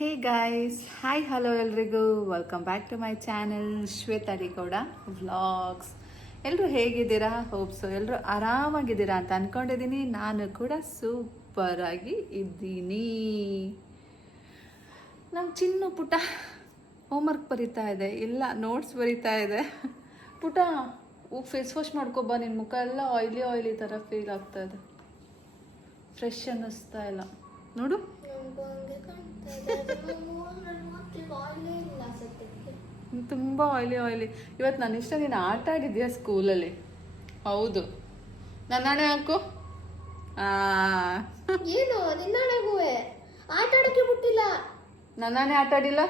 ಹೇ guys, hi hello ಎಲ್ರಿಗೂ welcome back to my channel Shweta Gowda vlogs. ಎಲ್ಲರೂ ಹೇಗಿದ್ದೀರಾ? ಹೋಪ್ಸು ಎಲ್ಲರೂ ಆರಾಮಾಗಿದ್ದೀರಾ ಅಂತ ಅಂದ್ಕೊಂಡಿದ್ದೀನಿ. ನಾನು ಕೂಡ ಸೂಪರಾಗಿ ಇದ್ದೀನಿ. ನಮ್ಮ ಚಿನ್ನು ಪುಟ ಹೋಮ್ವರ್ಕ್ ಬರಿತಾ ಇದೆ, ಇಲ್ಲ ನೋಟ್ಸ್ ಬರಿತಾ ಇದೆ. ಪುಟ ಫೇಸ್ ವಾಶ್ ಮಾಡ್ಕೊಬಾ, ನಿನ್ನ ಮುಖ ಎಲ್ಲ ಆಯ್ಲಿ ಥರ ಫೀಲ್ ಆಗ್ತಾ ಇದೆ, ಫ್ರೆಶ್ ಅನ್ನಿಸ್ತಾ ಇಲ್ಲ ನೋಡು. ತುಂಬ ಆಯ್ಲಿ. ಇವತ್ತು ನನ್ನ ಇಷ್ಟ ನೀನು ಆಟ ಆಡಿದ್ಯಾ ಸ್ಕೂಲಲ್ಲಿ? ಹೌದು. ನನ್ನಾಣೆ ಹಾಕು. ಏನು ನಿನ್ನಾಣೆಗೂ ಆಟ ಆಡಕ್ಕೆ ಬಿಟ್ಟಿಲ್ಲ. ನನ್ನಾಣೆ ಆಟ ಆಡಿಲ್ಲ.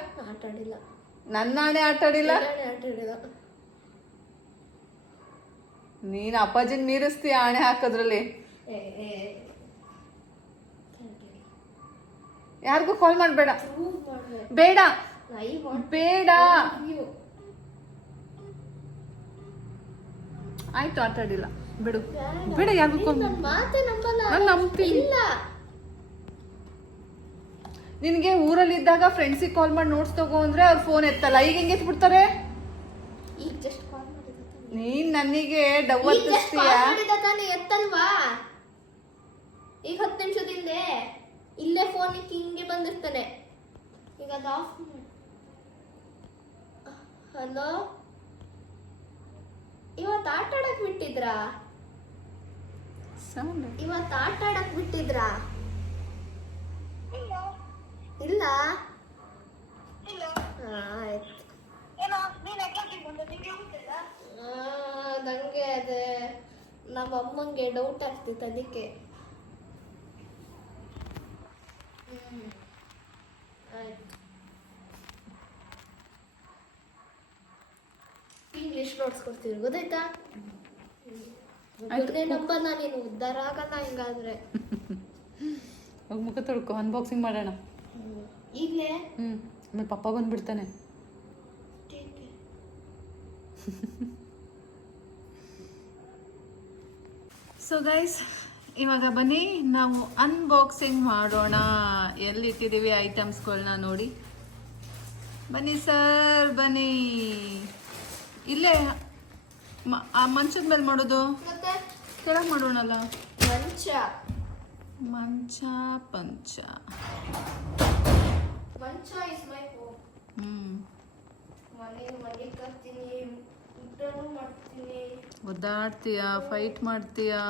ನನ್ನಾಣೆ ಆಟ ಆಡಿಲ್ಲ. ನೀನು ಅಪ್ಪಾಜಿನ ಮೀರಿಸ್ತೀಯ ಆಣೆ ಹಾಕೋದ್ರಲ್ಲಿ. ಯಾರಿಗೂ ಕಾಲ್ ಮಾಡಬೇಡ. ಬೇಡ ಬೇಡ ಆಯ್ತು, ಆಟ ಆಡಿಲ್ಲ ಬಿಡು. ಬೇಡ, ಯಾರಿಗೂ ಕಾಲ್ ನಾನು ನಂಬ್ತೀನಿ. ನಿನಗೆ ಊರಲ್ಲಿ ಇದ್ದಾಗ ಫ್ರೆಂಡ್ಸಿಗೆ ಕಾಲ್ ಮಾಡಿ ನೋಟ್ಸ್ ತಗೋ ಅಂದ್ರೆ ಅವ್ರ ಫೋನ್ ಎತ್ತಲ್ಲ. ಈಗ ಹೆಂಗೆ ಎತ್ಬಿಡ್ತಾರೆ? ನೀನ್ ನನಗೆ ಡವ್ವತ್ತಿಸ್ತೀಯ. ಎತ್ತಲ್ವಾ? ಈಗ 10 ನಿಮಿಷದಿಂದ ಇಲ್ಲೇ ಫೋನ್ ಹಿಂಗೆ ಬಂದಿರ್ತಾನೆ. ಈಗ ಅದು ಆಫ್. ಹಲೋ, ಇವತ್ತು ಆಟ ಆಡಕ್ ಬಿಟ್ಟಿದ್ರಾ? ಇವತ್ತು ಆಟ ಆಡಕ್ ಬಿಟ್ಟಿದ್ರಾ? ಇಲ್ಲ. ಆಯ್ತು. ನಂಗೆ ಅದೇ ನಮ್ಮ ಅಮ್ಮಂಗೆ ಡೌಟ್ ಆಗ್ತಿತ್ತು, ಅದಕ್ಕೆ. ಇಂಗ್ಲಿಷ್ ನೋಟ್ಸ್ ಕೊಡ್ತೀವಿ, ಗೊತ್ತಾಯ್ತಾ? ನಂಬಲ್ಲ ನೀನು, ಉದ್ಧಾರ ಆಗಲ್ಲ ಹಿಂಗಾದ್ರೆ. ಹೋಗಿ ಮುಖ ತೊಳ್ಕೊ, ಅನ್ಬಾಕ್ಸಿಂಗ್ ಮಾಡೋಣ ಈಗಲೇ. ಆಮೇಲೆ ಪಪ್ಪ ಬಂದ್ಬಿಡ್ತಾನೆ. ಸೊ ಗೈಸ್, ಇವಾಗ ಬನ್ನಿ ನಾವು ಅನ್ಬಾಕ್ಸಿಂಗ್ ಮಾಡೋಣ. ಎಲ್ಲಿಟ್ಟಿದ್ದೀವಿ ಐಟಮ್ಸ್ಗಳನ್ನ ನೋಡಿ. ಬನ್ನಿ ಸರ್, ಬನ್ನಿ. ಇಲ್ಲೇ ಮಂಚದ ಮೇಲೆ ಮಾಡೋದು, ಕೆಳಗೆ ಮಾಡೋಣಲ್ಲ. ಮಂಚ ಪಂಚ ಇಸ್ ಮೈ ಹೋಮ್. ಮನೆ ಕರ್ತೀನಿ, ಊಟನೂ ಮಾಡ್ತೀನಿ. ಒದ್ದಾಡ್ತೀಯಾ, ಫೈಟ್ ಮಾಡ್ತೀಯಾ,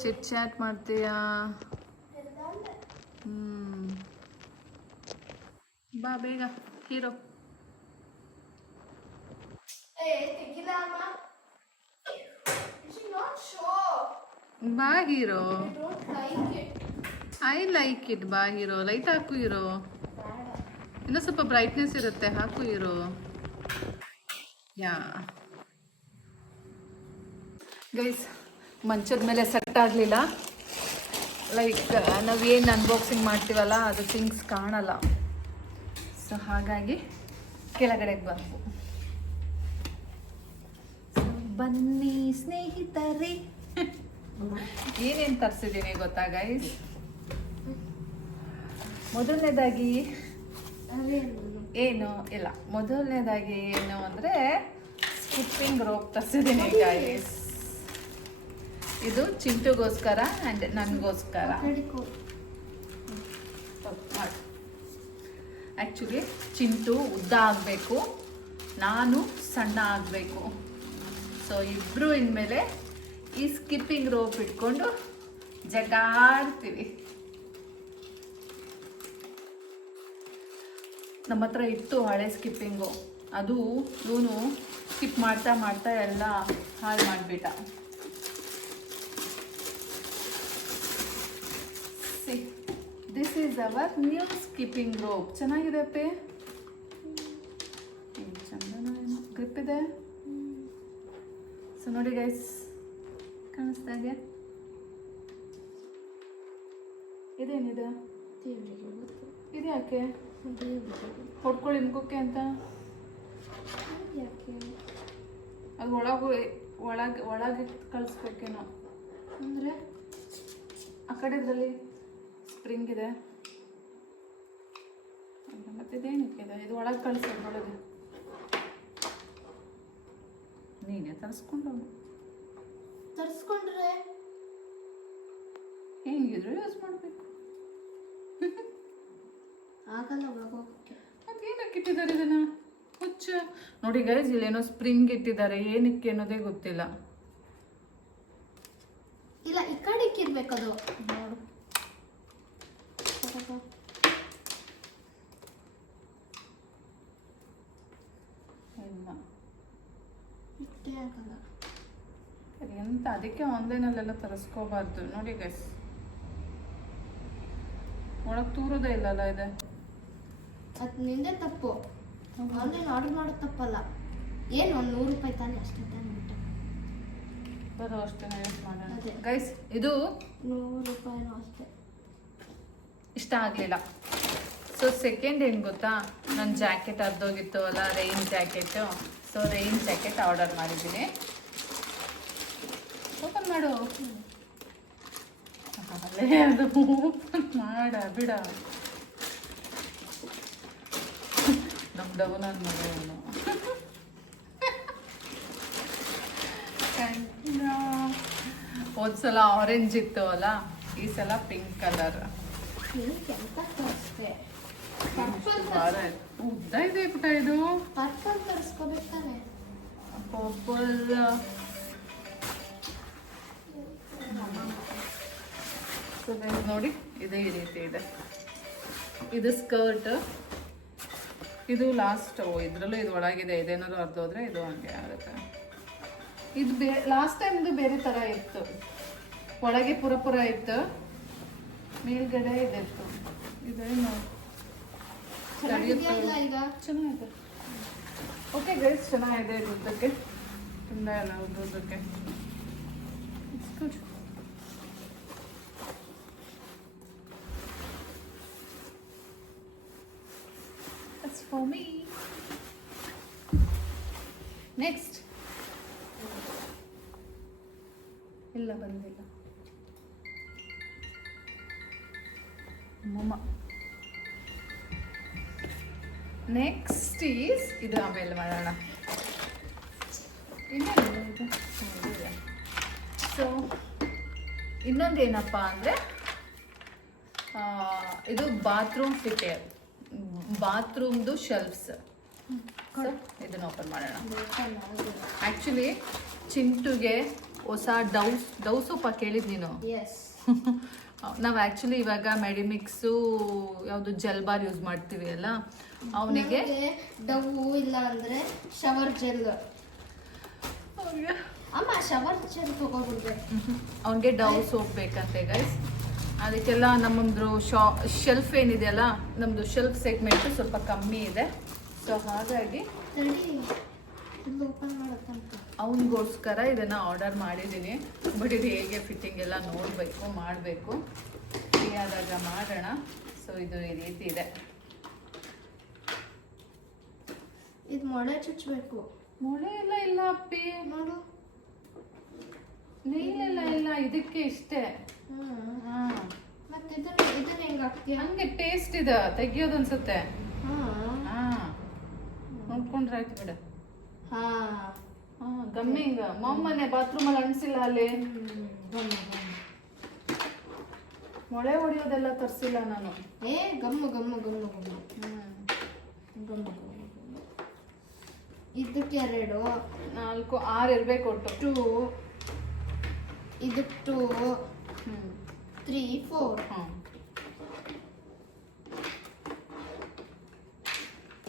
ಚಿಟ್ ಚಾಟ್ ಮಾಡ್ತೀಯಾ? ಬಾ ಬೇಗ ಹೀರೋ. ಬಾ ಹೀರೋ. I like it. ಬಾ ಹೀರೋ. ಲೈಟ್ ಹಾಕು ಹೀರೋ. ಇನ್ನೂ ಸ್ವಲ್ಪ ಬ್ರೈಟ್ನೆಸ್ ಇರುತ್ತೆ, ಹಾಕು ಹೀರೋ. ಯಾ ಗೈಸ್, ಮಂಚದ ಮೇಲೆ ಸೆಟ್ ಆಗಲಿಲ್ಲ. ಲೈಕ್ ನಾವೇನು ಅನ್ಬಾಕ್ಸಿಂಗ್ ಮಾಡ್ತೀವಲ್ಲ, ಅದು ಥಿಂಗ್ಸ್ ಕಾಣಲ್ಲ. ಸೊ ಹಾಗಾಗಿ ಕೆಳಗಡೆಗೆ ಬಂದು ಬನ್ನಿ ಸ್ನೇಹಿತರೆ. ಏನೇನು ತರಿಸಿದ್ದೀನಿ ಗೊತ್ತಾ ಗೈಸ್? ಮೊದಲನೇದಾಗಿ ಏನು ಅಂದರೆ ಸ್ಕಿಪ್ಪಿಂಗ್ ರೋಪ್ ತರಿಸಿದ್ದೀನಿ ಗೈಸ್. ಇದು ಚಿಂಟುಗೋಸ್ಕರ ಆ್ಯಂಡ್ ನನಗೋಸ್ಕರ. ಆ್ಯಕ್ಚುಲಿ ಚಿಂಟು ಉದ್ದ ಆಗಬೇಕು, ನಾನು ಸಣ್ಣ ಆಗಬೇಕು. ಸೊ ಇಬ್ಬರು ಇನ್ಮೇಲೆ ಈ ಸ್ಕಿಪ್ಪಿಂಗ್ ರೋಪ್ ಇಟ್ಕೊಂಡು ಜಗಾಡ್ತೀವಿ. ನಮ್ಮ ಹತ್ರ ಇತ್ತು ಹಳೆ ಸ್ಕಿಪ್ಪಿಂಗು, ಅದು ಇವನು ಸ್ಕಿಪ್ ಮಾಡ್ತಾ ಎಲ್ಲ ಹಾಳು ಮಾಡಿಬಿಟ್ಟ. This is our new skipping rope. ಚೆನ್ನಾಗಿದೆ ಪೇ, ಚಂದನ ಗ್ರಿಪ್ ಇದೆ. ಸೊ ನೋಡಿ ಗೈಸ್, ಕಾಣಿಸ್ತಾ ಇದೆಯಾ? ಇದೇನಿದೆ? ಇದು ಯಾಕೆ ಹೊಡ್ಕೊಳ್ಳಿ ಮುಖಕ್ಕೆ ಅಂತ? ಯಾಕೆ? ಅದು ಒಳಗೆ ಕಳಿಸ್ಬೇಕೇನೋ. ಅಂದರೆ ಆ ಕಡೆದ್ರಲ್ಲಿ ಸ್ಪ್ರಿಂಗ್ ಇದೆ. ಮತ್ತಿದೇನಕ್ಕೆ ಇದು ಒಳಗೆ ಕಳಿಸೋದು ಒಳಗೆ ನೀನೇ ತರಿಸ್ಕೊಂಡು ತರಿಸ್ಕೊಂಡ್ರೆ ಹೆಂಗಿದ್ರು ಯೂಸ್ ಮಾಡಬೇಕು. ಆಗಲ್ಲ ಒಳಗೋಗಕ್ಕೆ. ಮತ್ತೇನಕ್ಕೆ ಇಟ್ಟಿದ್ದಾರೆ ಇದನ್ನ ಹುಚ್ಚ ನೋಡಿ ಗೈಸ್, ಇಲ್ಲೇನೋ ಸ್ಪ್ರಿಂಗ್ ಇಟ್ಟಿದ್ದಾರೆ, ಏನಕ್ಕೆ ಅನ್ನೋದೇ ಗೊತ್ತಿಲ್ಲ. ಇಲ್ಲ ಈ ಕಡೆ ಇಕ್ಕಿರ್ಬೇಕದು. ನೋಡು ಇಲ್ಲ ಇಟ್ಟೇ ಆಗಲ್ಲ. ಎಂತ ಅದಕ್ಕೆ ಆನ್ಲೈನಲ್ಲೆಲ್ಲ ತರಿಸ್ಕೋಬಾರ್ದು. ನೋಡಿ ಗೈಸ್, ಒಳಗೆ ತೂರೋದೇ ಇಲ್ಲಲ್ಲ ಇದೆ. ಅದು ನಿಂದೆ ತಪ್ಪು, ಆನ್ಲೈನ್ ಆರ್ಡರ್ ಮಾಡೋದು ತಪ್ಪಲ್ಲ. ಏನು ಒಂದು 100 ರೂಪಾಯಿ ತಾನೇ, ಅಷ್ಟೇ ತಾನೇ ಉಂಟು. ಬರೋ ಅಷ್ಟೇ ಯೂಸ್ ಮಾಡೋಣ ಅದೇ. ಗೈಸ್. ಇದು 100 ರೂಪಾಯಿನೂ ಅಷ್ಟೇ. ಇಷ್ಟ ಆಗಲಿಲ್ಲ. ಸೊ ಸೆಕೆಂಡ್ ಏನು ಗೊತ್ತಾ, ನನ್ನ ಜಾಕೆಟ್ ಅರ್ಧೋಗಿತ್ತು ಅಲ್ಲ, rain jacket. So rain jacket order ಮಾಡಿದ್ದೀನಿ. ಓಪನ್ ಮಾಡು. ಅಲ್ಲೇ ಅದು ಓಪನ್ ಮಾಡ ಬಿಡ. ನಮ್ಮ ಡೌನ್ ಮಗನು ಹೋದ್ಸಲ ಆರೆಂಜ್ ಇತ್ತು ಅಲ್ಲ, ಈ ಸಲ ಪಿಂಕ್ ಕಲರ್. ಅಷ್ಟೇ. ಉದ್ದ ಇದೆ ಪುಟ ಇದು. ಪರ್ಪಲ್ ತರಿಸ್ಕೋಬೇಕು ತಾನೆ. ಪರ್ಪಲ್ ನೋಡಿ, ಇದೇ ಈ ರೀತಿ ಇದೆ. ಇದು ಸ್ಕರ್ಟ್, ಇದು ಲಾಸ್ಟ್. ಇದ್ರಲ್ಲೂ ಇದು ಒಳಗಿದೆ. ಇದೇನಾದ್ರು ಅರ್ಧೋದ್ರೆ ಇದು ಹಂಗೆ ಆಗುತ್ತೆ. ಇದು ಲಾಸ್ಟ್ ಟೈಮ್ದು ಬೇರೆ ಥರ ಇತ್ತು, ಒಳಗೆ ಪುರ ಇತ್ತು, ಮೇಲ್ಗಡೆ ಇದಿತ್ತು. ಇದೇನು ಚೆನ್ನಾಗಿದೆಯಲ್ಲ ಈಗ? ಚೆನ್ನಾಗಿದೆ. ಓಕೆ ಗೈಸ್, ಚೆನ್ನಾಗಿದೆ. ಉದ್ದಕ್ಕೆ ತುಂಬ ಎಲ್ಲ ಉದ್ದಕ್ಕೆ That's for me. Next. ಇಲ್ಲ ಬಂದಿಲ್ಲ. ಮಮ್ಮ. ನೆಕ್ಸ್ಟ್ ಈಸ್ ಇದು ಆಮೇಲೆ ಮಾಡೋಣ. ಸೊ ಇನ್ನೊಂದೇನಪ್ಪ ಅಂದರೆ, ಇದು ಬಾತ್ರೂಮ್ ಫಿಟೇರ್, ಬಾತ್ರೂಮ್ದು ಶೆಲ್ಫ್ಸ್. ಇದನ್ನ ಓಪನ್ ಮಾಡೋಣ. ಆ್ಯಕ್ಚುಲಿ ಚಿಂಟುಗೆ ಹೊಸ ಡವ್ ಸೋಪ ಕೇಳಿದ್ ನೀನು. ಎಸ್. ನಾವು ಆ್ಯಕ್ಚುಲಿ ಇವಾಗ ಮೆಡಿಮಿಕ್ಸು ಯಾವುದು ಜೆಲ್ ಬಾರ್ ಯೂಸ್ ಮಾಡ್ತೀವಿ ಅಲ್ಲ, ಅವನಿಗೆ ಡವ್ ಇಲ್ಲ ಅಂದರೆ ಶವರ್ ಜೆಲ್. ಅಮ್ಮ ಶವರ್ ಜೆಲ್ ತಗೋಬಿಡ್ಬೇಕು. ಅವನಿಗೆ ಡವ್ ಸೋಪ್ ಬೇಕಂತೆ ಗೈಸ್. ಅದಕ್ಕೆಲ್ಲ ನಮ್ಮದು ಶೆಲ್ಫ್ ಏನಿದೆಯಲ್ಲ, ನಮ್ಮದು ಶೆಲ್ಫ್ ಸೆಗ್ಮೆಂಟು ಸ್ವಲ್ಪ ಕಮ್ಮಿ ಇದೆ. ಸೊ ಹಾಗಾಗಿ ಓಪನ್ ಮಾಡತ್ತಂತ ಅವನಿಗೋಸ್ಕರ ಇದನ್ನು ಆರ್ಡರ್ ಮಾಡಿದ್ದೀನಿ. ಬಟ್ ಇದು ಹೇಗೆ ಫಿಟ್ಟಿಂಗ್ ಎಲ್ಲ ನೋಡಬೇಕು, ಮಾಡಬೇಕು. ಫ್ರೀ ಆದಾಗ ಮಾಡೋಣ. ಸೊ ಇದು ಈ ರೀತಿ ಇದೆ. ಇದು ಮೊಳೆ ಚುಚ್ಚಬೇಕು. ಮೊಳೆ ಎಲ್ಲ ಇಲ್ಲ ಅಪ್ಪಿ, ನೋಡು. ನೀಲೆಲ್ಲ ಇಲ್ಲ, ಇದಕ್ಕೆ ಇಷ್ಟೇ. ಹಾಂ, ಮತ್ತೆ ಇದನ್ನ ಹೆಂಗೆ ಹಾಕ್ತೀಯ? ಹಂಗೆ ಪೇಸ್ಟ್ ಇದೆ, ತೆಗಿಯೋದು ಅನ್ಸುತ್ತೆ. ಹಾಂ, ನೋಡ್ಕೊಂಡ್ರೆ ಆಯ್ತು ಬಿಡ. ಹಾಂ, ಗಮ್ಮಿ ಈಗ ಮೊಮ್ಮನೆ ಬಾತ್ರೂಮಲ್ಲಿ ಅಣಿಸಿಲ್ಲ ಅಲ್ಲಿ. ಮೊಳೆ ಹೊಡಿಯೋದೆಲ್ಲ ತರಿಸಿಲ್ಲ ನಾನು. Gum gum gum gum gum gum. ಇದಕ್ಕೆ 2 4 6 ಇರ್ಬೇಕು ಒಟ್ಟು. 2, ಇದಕ್ಕೆ 2, 3, 4.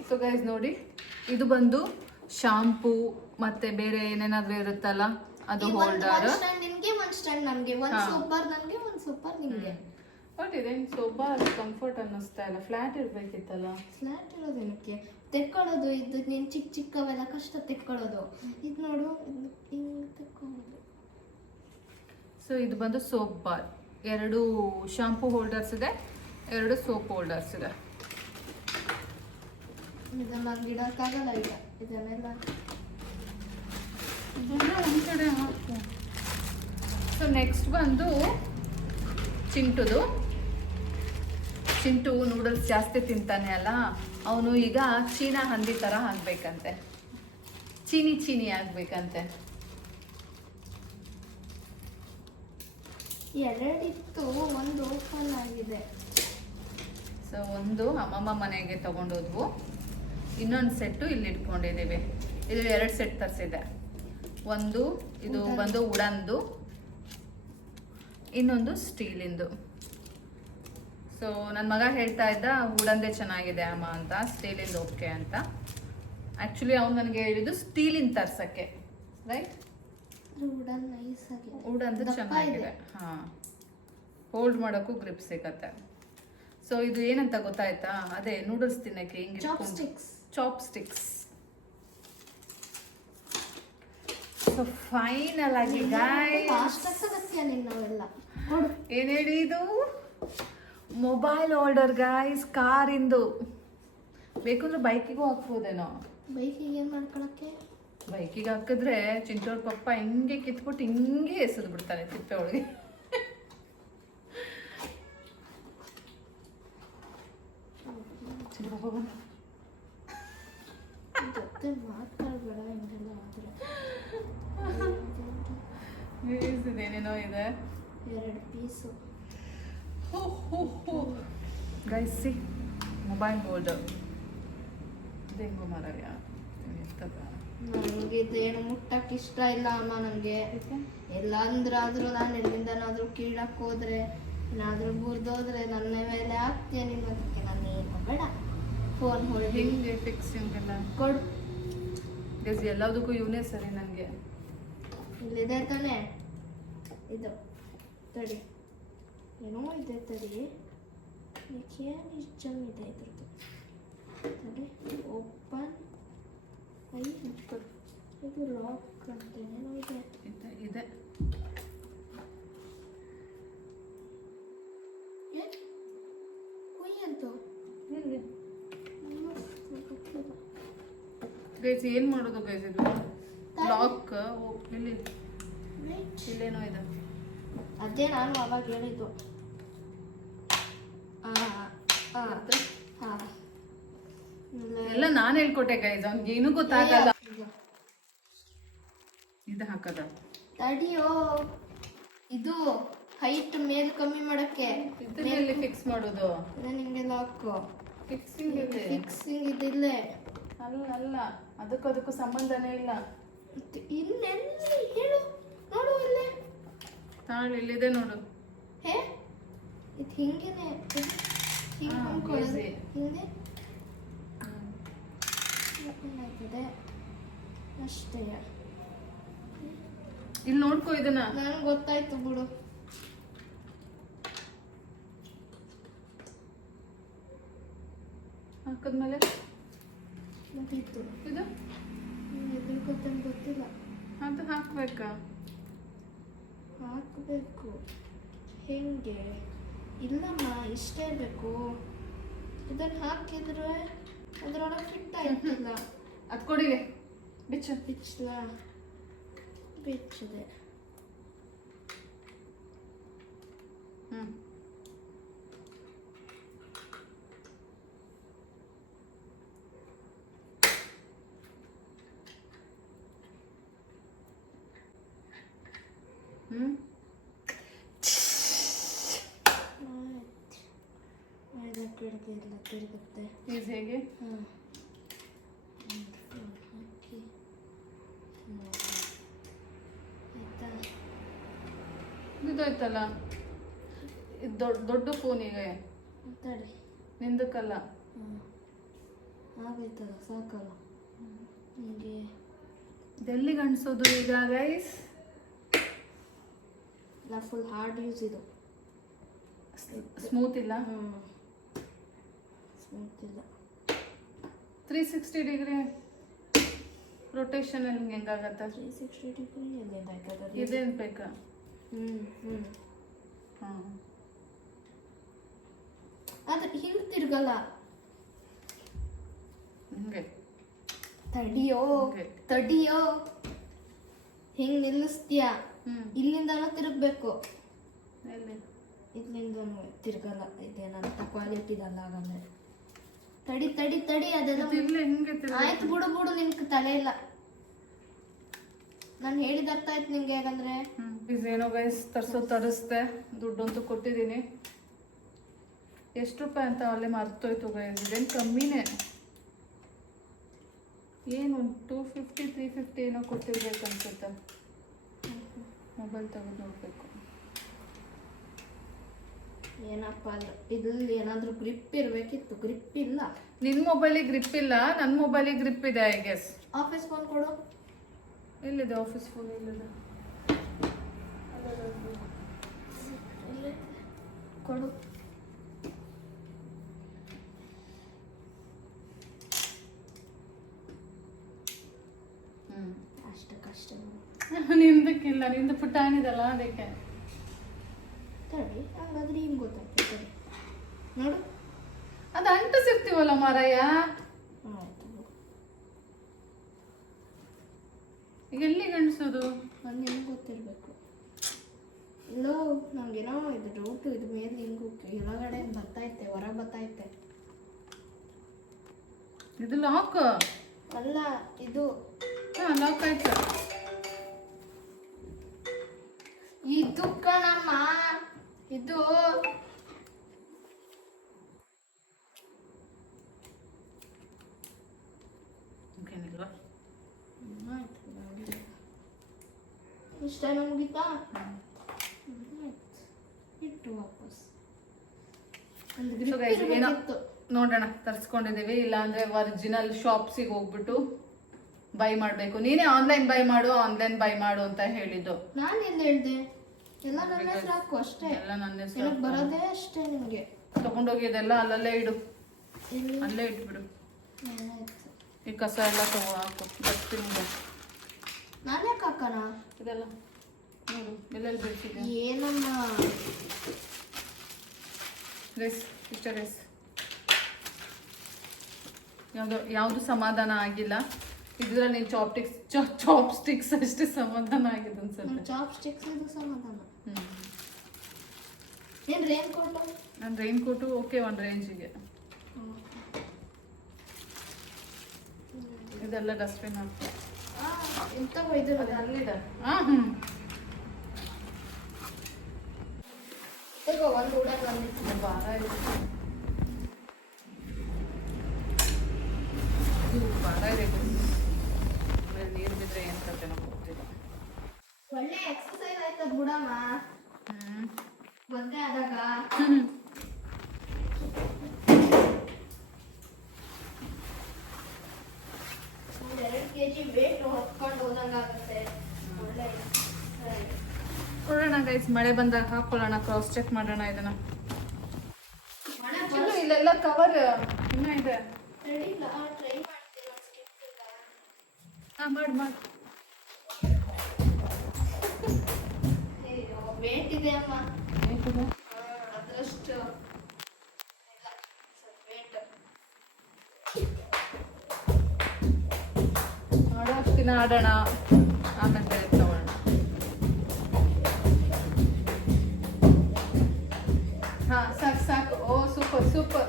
ಸೊ ಗೈಸ್ ನೋಡಿ, ಇದು ಬಂದು ಶಾಂಪೂ ಮತ್ತೆ ಬೇರೆ ಏನೇನಾದ್ರೂ ಇರುತ್ತಲ್ಲ, ಅದು ಹೋಲ್ಡರ್. ನಿನ್ಗೆ ಒಂದು ಸ್ಟ್ಯಾಂಡ್ ನನಗೆ, ಒಂದು ಸೂಪರ್ ನನಗೆ, ಒಂದು ಸೂಪರ್ ನಿನ್ಗೆ. ಬಟ್ ಇದೇನು ಸೋಫಾ ಅದು ಕಂಫರ್ಟ್ ಅನ್ನಿಸ್ತಾ ಇಲ್ಲ. ಫ್ಲಾಟ್ ಇರ್ಬೇಕಿತ್ತಲ್ಲ. ಫ್ಲಾಟ್ ಇರೋದೇನಕ್ಕೆ ತೆಕ್ಕೊಳ್ಳೋದು? ಇದು ನೀನು ಚಿಕ್ಕ ಚಿಕ್ಕವೆಲ್ಲ ಕಷ್ಟ ತೆಕ್ಕೊಳ್ಳೋದು. ಇದು ನೋಡು, ಹಿಂಗೆ ತೆಕ್ಕೊಳ್ಳೋದು. ಸೊ ಇದು ಬಂದು ಸೋಪ್ ಬಾರ್. 2 ಶಾಂಪೂ ಹೋಲ್ಡರ್ಸ್ ಇದೆ, 2 ಸೋಪ್ ಹೋಲ್ಡರ್ಸ್ ಇದೆ. ಇದನ್ನ ಗಿಡಕ್ಕಾಗಲ್ಲ ಈಗ. ಇದನ್ನೆಲ್ಲ ಒಂದು ಕಡೆ ಹಾಕು. ಸೊ ನೆಕ್ಸ್ಟ್ ಬಂದು ಚಿಂಟುದು. ಚಿಂಟು ನೂಡಲ್ಸ್ ಜಾಸ್ತಿ ತಿಂತಾನೆ ಅಲ್ಲ, ಅವನು ಈಗ ಚೀನಾ ಹಂದಿ ಥರ ಆಗ್ಬೇಕಂತೆ, ಚೀನಿ ಆಗ್ಬೇಕಂತೆ. ಎರಡಿತ್ತು, ಒಂದು ಓಪನ್ ಆಗಿದೆ. ಸೊ ಒಂದು ಅಮ್ಮಮ್ಮ ಮನೆಗೆ ತಗೊಂಡೋದ್ವು, ಇನ್ನೊಂದು ಸೆಟ್ಟು ಇಲ್ಲಿ ಇಟ್ಕೊಂಡಿದ್ದೀವಿ. ಇದು 2 ಸೆಟ್ ತರಿಸಿದೆ. ಒಂದು ಇದು ಬಂದು ವುಡನ್ದು, ಇನ್ನೊಂದು ಸ್ಟೀಲಿಂದು. ಸೊ ನನ್ನ ಮಗ ಹೇಳ್ತಾ ಇದ್ದ ವುಡನ್ದೇ ಚೆನ್ನಾಗಿದೆ ಅಮ್ಮ ಅಂತ, ಸ್ಟೀಲಿಂದು ಓಕೆ ಅಂತ. ಆ್ಯಕ್ಚುಲಿ ಅವ್ನು ನನಗೆ ಹೇಳಿದ್ದು ಸ್ಟೀಲಿಂದ ತರ್ಸಕ್ಕೆ, ರೈಟ್? ವುಡನ್ ನೈಸ್ ಆಗಿದೆ, ವುಡನ್ದು ಚೆನ್ನಾಗಿದೆ. ಹಾಂ, ಹೋಲ್ಡ್ ಮಾಡೋಕ್ಕೂ ಗ್ರಿಪ್ ಸಿಗತ್ತೆ. ಸೊ ಇದು ಏನಂತ ಗೊತ್ತಾಯ್ತಾ? ಅದೇ ನೂಡಲ್ಸ್ ತಿನ್ನಕ್ಕೆ ಹಿಂಗೆ ಚಾಪ್ಸ್ಟಿಕ್ಸ್. ಸೊ ಫೈನಲ್ ಆಗಿ ಗಾಯ್ಸ್, ಏನ್ ಹೇಳಿ ಇದು ಮೊಬೈಲ್ ಹೋಲ್ಡರ್ ಗಾಯ್ಸ್, ಕಾರಿಂದು. ಬೇಕಂದ್ರೆ ಬೈಕಿಗೂ ಹಾಕ್ಬೋದೇನೋ. ಬೈಕಿಗೆ ಏನು ಮಾಡ್ಕೊಳಕ್ಕೆ? ಬೈಕಿಗೆ ಹಾಕಿದ್ರೆ ಚಿಂಟೋರ್ ಪಪ್ಪ ಹಿಂಗೆ ಕಿತ್ಬಿಟ್ಟು ಹಿಂಗೆ ಎಸೆದು ಬಿಡ್ತಾನೆ ತಿಪ್ಪೆ ಒಳಗೆ. ಜೊತೆ ಮಾತಾಡ್ಬೇಡ ಹಿಂಗೆಲ್ಲ ಆದ್ರೆ. ಏನೇನೋ ಇದೆ. 2 piece guys C mobile holder. ಹೆಂಗೋ ಮಾರಾಯ, ನನಗೆ ಇದೇನು ಮುಟ್ಟಕ್ಕೆ ಇಷ್ಟ ಇಲ್ಲ ಅಮ್ಮ. ನನಗೆ ಎಲ್ಲ ಅಂದ್ರಾದ್ರೂ ನಾನು ಎಲ್ಲಿಂದನಾದ್ರೂ ಕೀಳಕ್ಕೆ ಹೋದ್ರೆ, ಏನಾದ್ರೂ ಮುರಿದೋದ್ರೆ ನನ್ನ ಮೇಲೆ ಹಾಕ್ತೀಯ ನೀನು. ಅದಕ್ಕೆ ನಾನು ಏನು ಬೇಡ, ಫೋನ್ ಹೊಳ್ಳಿ ಹಿಂಗೆ ಫಿಕ್ಸಿಂಗ್ ಎಲ್ಲ ಕೊಡು. ಗೈಸ್ ಎಲ್ಲದಕ್ಕೂ ಇವನೇ ಸರಿ ನನಗೆ. ಇಲ್ಲಿದೆ ತಾನೇ ಇದು, ತಡಿ ಏನೋ ಇದೆ, ತಡಿ ಏನು ಇಷ್ಟು ಜಮ್ ಇದೆ ಇದ್ರದ್ದು. ತಡಿ ಓಪನ್. ಇದು ಲಾಕ್ ಅಂತ ಏನೋ ಇದೆ. ಇದೆ ಕುಯ್ಯಂತು ಗೈಸ್ ಏನು ಮಾಡೋದು ಗೈಸ್? ಇದು ಲಾಕ್ ಇಲ್ಲಿ ಇಲ್ಲೇನೋ ಇದೆ. ಅದೇ ನಾನು ಅವಾಗ ಹೇಳಿದ್ದು. ಎಲ್ಲ ನಾನು ಹೇಳ್ಕೊಟ್ಟೆ ಗೈಸ್, ಅವ್ನಿಗೆ ಏನೂ ಗೊತ್ತಾಗಲ್ಲ. ಇದು ಹಾಕದ ತಡಿಯೋ, ಇದು ಹೈಟ್ ಮೇಲ್ ಕಮ್ಮಿ ಮಾಡಕ್ಕೆ. ಇದನ್ನೆಲ್ಲಿ ಫಿಕ್ಸ್ ಮಾಡೋದು? ನಿಂಗೆ ಲಾಕ್ ಫಿಕ್ಸಿಂಗ್ ಇದೆ. ಫಿಕ್ಸಿಂಗ್ ಇದಿಲ್ಲೇ ಅಲ್ಲ, ಅದಕ್ಕೂ ಸಂಬಂಧನೇ ಇಲ್ಲ. ಇನ್ನೆಲ್ಲಿ ಹೇಳು, ನೋಡು ಇಲ್ಲೇ ತಾಳು ಇಲ್ಲಿದೆ ನೋಡು. ಹೇ ಇದು ಹಿಂಗೇನೆ, ಹಿಂಗೆ ಅಂದ್ಕೊಳ್ಳೋದು. ಹಿಂಗೆ ಓಪನ್ ಆಗಿದೆ ಅಷ್ಟೇ. ಇಲ್ಲಿ ನೋಡ್ಕೋ ಇದನ್ನ. ನನಗೆ ಗೊತ್ತಾಯ್ತು ಬಿಡು. ಹಾಕದ್ಮೇಲೆ ಮುಗೀತು. ಇದು ಎದುರು ಗೊತ್ತಿಲ್ಲ. ಅದು ಹಾಕ್ಬೇಕಾ? ಹಾಕಬೇಕು. ಹೆಂಗೆ? ಇಲ್ಲಮ್ಮ, ಇಷ್ಟೇ ಇರಬೇಕು. ಇದನ್ನು ಹಾಕಿದ್ರೆ ಅದರೊಳಗೆ ಫಿಟ್ ಆಯ್ತಿಲ್ಲ. ಅದು ಕೊಡಿಗೆ ಬಿಚ್ಚಲ ಬಿಚ್ಚಿದೆ. ತಿರುಗುತ್ತೆ ಹೇಗೆ? ಹಾಕಿ ಆಯ್ತಾ? ಇದಾಯ್ತಲ್ಲ, ಇದು ದೊಡ್ಡ ಫೋನಿಗೆ ತಡಿ, ನಿಂದಕ್ಕಲ್ಲ. ಆಗೈತಲ್ಲ, ಸಾಕಲ್ಲ ನಿಮಗೆ. ಇದೆಲ್ಲಿಗೆ ಅನ್ಸೋದು ಈಗ ಗೈಸ್? ಇಲ್ಲ, ಫುಲ್ ಹಾರ್ಡ್ ಯೂಸ್ ಇದು. ಸ್ಮೂತ್ ಇಲ್ಲ. ಸ್ಮೂತ್ ಇಲ್ಲ. 360 ಡಿಗ್ರಿ ರೊಟೇಷನ್ ಅಲ್ಲಿ ಹೆಂಗಾಗತ್ತೆ? 360 ಡಿಗ್ರಿ ಎಲ್ಲಿಂದ ಆಯ್ತದ? ಇದೇನು ಬೇಕಾ? ಹಾಂ, ಅದು ಹಿಂಗೆ ತಿರ್ಗಲ್ಲ. ಹಿಂಗೆ ತಡಿಯೋ, ಹಿಂಗೆ ನಿಲ್ಲಿಸ್ತೀಯಾ? ಇಲ್ಲಿಂದನೂ ತಿರುಗಬೇಕು. ಇದರಿಂದ ತಿರ್ಗಲ್ಲ ಇದೇನಂತ ಕ್ವಾಲಿಟಿದಲ್ಲ ಆಗಲ್ಲ. ತಡಿ ತಡಿ ತಡಿ ಅದೆಲ್ಲ ಇಲ್ಲ ಹಿಂಗೆ ಆಯ್ತು ಬಿಡು ಬಿಡು ನಿನ್ಗೆ ತಲೆ ಇಲ್ಲ. ನಾನು ಹೇಳಿದ ಅರ್ಥ ಆಯ್ತು ನಿಂಗೆ. ಯಾಕಂದ್ರೆ ಏನೋ ಗೈಸ್ ತರಿಸ್ದೆ, ದುಡ್ಡಂತೂ ಕೊಟ್ಟಿದ್ದೀನಿ. ಎಷ್ಟು ರೂಪಾಯಿ ಅಂತ ಅಲ್ಲೇ ಮರ್ತೋಯ್ತು ಗೈಸ್. ಇದೇನು ಕಮ್ಮಿನೇ, ಏನು ಒಂದು 250 350 ಏನೋ ಕೊಟ್ಟಿರ್ಬೇಕು ಅನ್ಸುತ್ತೆ. ಮೊಬೈಲ್ ತೆಗೆದು ನೋಡಬೇಕು. ಏನಪ್ಪ ಅಂದ್ರೆ ಇದ್ರಲ್ಲಿ ಏನಾದರೂ ಗ್ರಿಪ್ ಇರಬೇಕಿತ್ತು, ಗ್ರಿಪ್ ಇಲ್ಲ. ನಿನ್ನ ಮೊಬೈಲಿಗೆ ಗ್ರಿಪ್ ಇಲ್ಲ, ನನ್ನ ಮೊಬೈಲಿಗೆ ಗ್ರಿಪ್ ಇದೆ ಐ ಗೆಸ್. ಆಫೀಸ್ ಫೋನ್ ಕೊಡು. ಎಲ್ಲಿದೆ ಆಫೀಸ್ ಫೋನ್? ಎಲ್ಲಿದೆ ಕೊಡು. ಅಷ್ಟು ಕಷ್ಟ ನಿಂದಕ್ಕಿಲ್ಲ, ನಿಂದು ಪುಟಾಣಿದಲ್ಲ ಅದಕ್ಕೆ. ತಡಿ ಹಂಗಾದ್ರೆ ಹಿಂಗೆ ಗೊತ್ತಾಗ್ತದೆ ನೋಡು. ಅದು ಅಂಟಿಸಿರ್ತೀವಲ್ಲ ಮಾರಯ್ಯ. ಆಯ್ತು ಈಗ ಎಲ್ಲಿ ಗಂಡಿಸೋದು? ಅದು ನಿಮ್ಗೆ ಗೊತ್ತಿರಬೇಕು. ಇಲ್ಲೋ ನಮಗೇನೋ ಇದು ಡೌಟು. ಇದು ಮೇಲೆ ಹಿಂಗೆ ಕೆಳಗಡೆ ಬರ್ತೈತೆ, ಹೊರ ಬರ್ತೈತೆ. ಇದು ಲಾಕ್ ಅಲ್ಲ ಇದು. ಹಾಂ ಲಾಕ್ ಆಯ್ತು. ಇದು ಕಣಮ್ಮ ಇದು. ಏನಿಲ್ವಾ? ಇಷ್ಟ ಮುಗಿತಾ? ಇಟ್ಟು ವಾಪಸ್ ಒಂದು So grip guys, ಏನೋ ಇರ್ಬೇಕಿತ್ತು. ನೋಡೋಣ, ತರಿಸ್ಕೊಂಡಿದ್ದೀವಿ. ಇಲ್ಲಾಂದ್ರೆ ಒರಿಜಿನಲ್ ಶಾಪ್ಸಿಗೆ ಹೋಗ್ಬಿಟ್ಟು ಬೈ ಮಾಡಬೇಕು. ನೀನೇ ಆನ್ಲೈನ್ ಬೈ ಮಾಡು ಅಂತ ಹೇಳಿದ್ದು. ನಾನು ಎಲ್ಲಿ ಹೇಳ್ದೆ? ಎಲ್ಲ ನನ್ನ ಹೆಸರು ಹಾಕು ಅಷ್ಟೇ. ಎಲ್ಲ ನನ್ನ ಹೆಸರು ನಿನಗೆ ಬರೋದೇ ಅಷ್ಟೇ. ನಿಮಗೆ ತಗೊಂಡೋಗಿದೆಲ್ಲ ಅಲ್ಲಲ್ಲೇ ಇಡು, ಇಲ್ಲಿ ಅಲ್ಲೇ ಇಟ್ಬಿಡು. ಏನಾಯ್ತು? ಈ ಕಸ ಎಲ್ಲ ಹಾಕು ಡಸ್ಟ್ಬಿನ್ಗೆ. ನಾನೇ ಕಾಕಣ ಇದೆಲ್ಲ ನೋಡು ಎಲ್ಲೆಲ್ಲಿ ಬೆಳೆಸಿದೆ. ಏನಮ್ಮ ರೆಸ್ ಇಷ್ಟ ರೆಸ್. ಯಾವುದು ಸಮಾಧಾನ ಆಗಿಲ್ಲ ಇದ್ರಲ್ಲಿ. ನೀನು ಚಾಪ್ ಸ್ಟಿಕ್ಸ್ ಅಷ್ಟೇ ಸಮಾಧಾನ ಆಗಿದೆ ಅನ್ಸುತ್ತೆ. ಚಾಪ್ ಸ್ಟಿಕ್ಸ್ ಇದು ಸಮಾಧಾನ. ಏನು ರೇನ್ ಕೋಟು? ನನ್ನ ರೈನ್ ಕೋಟು ಓಕೆ ಒಂದು ರೇಂಜಿಗೆ. ಇದೆಲ್ಲ ಡಸ್ಟ್ಬಿನ್ ಹಾಕ್ತೀನಿ. ಇಂಥ ಇದು ಅಲ್ಲಿದೆ. ಈಗ ಒಂದು ಉಡಾಗ ಬಂದಿತ್ತು. ಭಾರ ಇದೆ, ಇದು ಭಾರ ಇದೆ. ಆಮೇಲೆ ನೀರು ಬಿದ್ದರೆ ಏನು ಕತೆ ಗೊತ್ತಿಲ್ಲ. ಒಳ್ಳೆ ಎಕ್ಸರ್ಸೈಸ್ ಆಯ್ತದ ಬಿಡಮ್ಮ. ಬಂದೆ ಆದಾಗ ಒಂದು 2 kg ವೇಟ್ ಹೊತ್ಕೊಂಡು ಹೋದಂಗಾಗುತ್ತೆ. ಒಳ್ಳೆ exercise. ಕೊಡೋಣ ಗೈಸ್, ಮಳೆ ಬಂದಾಗ ಹಾಕೊಳ್ಳೋಣ. ಕ್ರಾಸ್ ಚೆಕ್ ಮಾಡೋಣ ಇದನ್ನ. ಮಳೆ ಇನ್ನು ಇಲ್ಲೆಲ್ಲ ಕವರ್ ಇನ್ನೂ ಇದೆ. ಬರಲಿಲ್ಲ, ಟ್ರೈ ಮಾಡ್ತೀನಿ. ಸ್ಕಿಪ್ ಇಲ್ಲ. ಹಾಂ ಮಾಡಿ ವೇಟ್ ಇದೆ ಅಮ್ಮ. ಅದರಷ್ಟು ಇಲ್ಲ, ಸ್ವಲ್ಪ ವೇಟ್. ಆಡೋಷ್ಟು ದಿನ ಆಡೋಣ, ಆಮೇಲೆ ಬೇರೆ ತಗೊಳ್ಳೋಣ. ಹಾಂ ಸಾಕು ಸಾಕು. ಓ super super,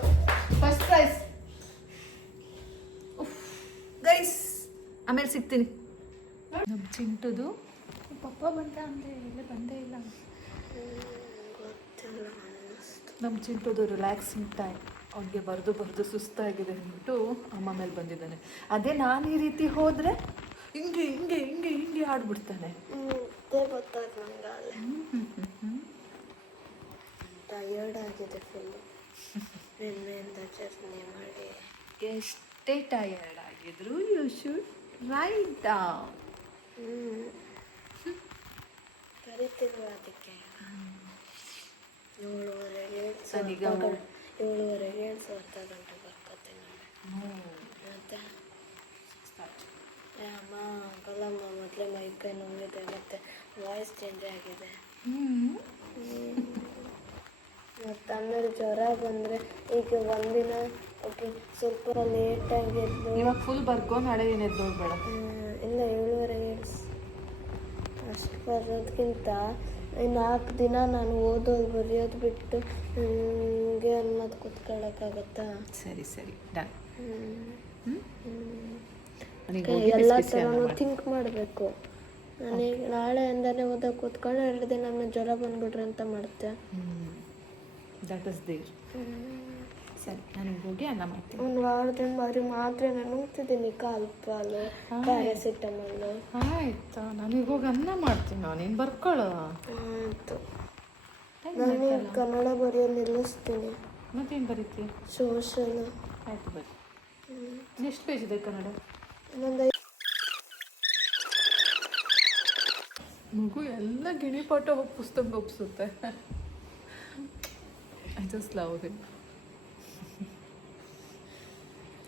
first prize guys. ಆಮೇಲೆ ಸಿಗ್ತೀನಿ. ನಮ್ಮ ಚಿಂಟುದು ಪಪ್ಪ ಬಂದ ಅಂದರೆ ಎಲ್ಲೇ ಬಂದೇ ಇಲ್ಲ. ನಮ್ಮ ಚಿಂಟುದು ರಿಲ್ಯಾಕ್ಸಿಂಗ್ ಟೈಮ್. ಅವ್ನಿಗೆ ಬರೆದು ಸುಸ್ತಾಗಿದೆ ಅಂದ್ಬಿಟ್ಟು ಅಮ್ಮ ಮೇಲೆ ಬಂದಿದ್ದಾನೆ. ಅದೇ ನಾನು ಈ ರೀತಿ ಹೋದರೆ ಹಿಂಗೆ ಹಿಂಗೆ ಹಿಂಗೆ ಹಿಂಗೆ ಆಡ್ಬಿಡ್ತಾನೆ. ಗೊತ್ತಾಯ್ತು ನನಗೆ. ಟಯರ್ಡ್ ಆಗಿದೆ ಫುಲ್ಲು. ನಿನ್ನೆಯಿಂದ ಜರ್ನಿ ಮಾಡಿ. ಎಷ್ಟೇ ಟಯರ್ಡ್ ಆಗಿದ್ರು ಯು ಶುಡ್ ರೈಟ್ ಡೌನ್. ಕರಿತಿದ್ರು ಅದಕ್ಕೆ. 7:30 ಅರ್ಧ ಗಂಟೆ ಬರ್ಕೊತೀನಿ ಮತ್ತೆ. ಅಮ್ಮ ಅಂಕಲಮ್ಮ ಮೊದಲೇ ಮೈಕೈ ನೋವಿದೆ, ಮತ್ತು ವಾಯ್ಸ್ ಚೇಂಜ್ ಆಗಿದೆ. ಮತ್ತು ಆಮೇಲೆ ಜ್ವರ ಬಂದರೆ ಈಗ ಒಂದಿನ ಓಕೆ ಸ್ವಲ್ಪ ಲೇಟಾಗಿ ಎದ್ದು. ಇವಾಗ ಫುಲ್ ಬರ್ಕೊ, ನಾಳೆ ಏನು ಎದ್ದು ನೋಡ್ಬೇಡ. ಇಲ್ಲ 7:30 ಅಷ್ಟು ಬರೋದಕ್ಕಿಂತ 4 ದಿನ ನಾನು ಓದೋದು ಬರೆಯೋದು ಬಿಟ್ಟು ಹಂಗೆ ಅನ್ನೋದು ಕೂತ್ಕೊಳ್ಳೋಕ್ಕಾಗತ್ತಾ? ಸರಿ ಸರಿ ಡನ್. ಎಲ್ಲ ಥರನೂ ಥಿಂಕ್ ಮಾಡಬೇಕು. ನನಗೆ ನಾಳೆಯಿಂದನೇ ಓದೋಕೆ ಕೂತ್ಕೊಂಡು 2 ದಿನ ಆದ್ಮೇಲೆ ಜ್ವರ ಬಂದ್ಬಿಟ್ರೆ ಅಂತ ಮಾಡ್ತೆ. That is there. ಸರಿ ನನಗೆ ಹೋಗಿ ಅನ್ನ ಮಾಡ್ತೀನಿ. ಒಂದು ವಾರದಿಂದ ಬರೀ ಮಾತ್ರೆ ನಾನು ನುಂಗ್ತಿದ್ದೀನಿ, ಕಾಲ್ಪಾಲು, ಪ್ಯಾರಾಸಿಟಮಲ್ಲು. ಆಯ್ತಾ, ನನಗೆ ಹೋಗಿ ಅನ್ನ ಮಾಡ್ತೀನಿ. ನೀನು ಬರ್ಕೊಳ್ಳೋ. ಆಯಿತು, ನಾನು ಕನ್ನಡ ಬರೆಯೋದು ನಿಲ್ಲಿಸ್ತೀನಿ. ಮತ್ತೇನು ಬರೀತಿ? ಸೋಷಲ್. ಆಯ್ತು ಬರಿ. ಎಷ್ಟು ಪೇಜ್ ಇದೆ ಕನ್ನಡ? ಇನ್ನೊಂದು ಮಗು ಎಲ್ಲ ಗಿಣಿಪಾಠ ಹೋಗಿ ಪುಸ್ತಕ ಒಪ್ಪಿಸುತ್ತೆ. I just love him.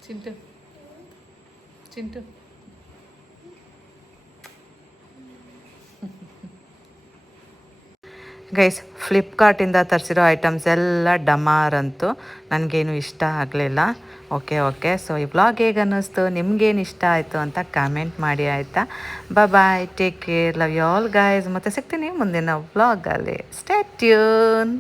Chintu Chintu guys, ಫ್ಲಿಪ್ಕಾರ್ಟಿಂದ ತರಿಸಿರೋ ಐಟಮ್ಸ್ ಎಲ್ಲ ಡಮಾರ್ ಅಂತು. ನನಗೇನು ಇಷ್ಟ ಆಗಲಿಲ್ಲ. ಓಕೆ ಸೊ ಈ ವ್ಲಾಗ್ ಹೇಗೆ ಅನ್ನಿಸ್ತು, ನಿಮ್ಗೇನು ಇಷ್ಟ ಆಯಿತು ಅಂತ ಕಮೆಂಟ್ ಮಾಡಿ ಆಯಿತಾ. Bye, take care, love you all guys. ಮತ್ತು ಸಿಗ್ತೀನಿ ಮುಂದಿನ ವ್ಲಾಗಲ್ಲಿ. Stay tune.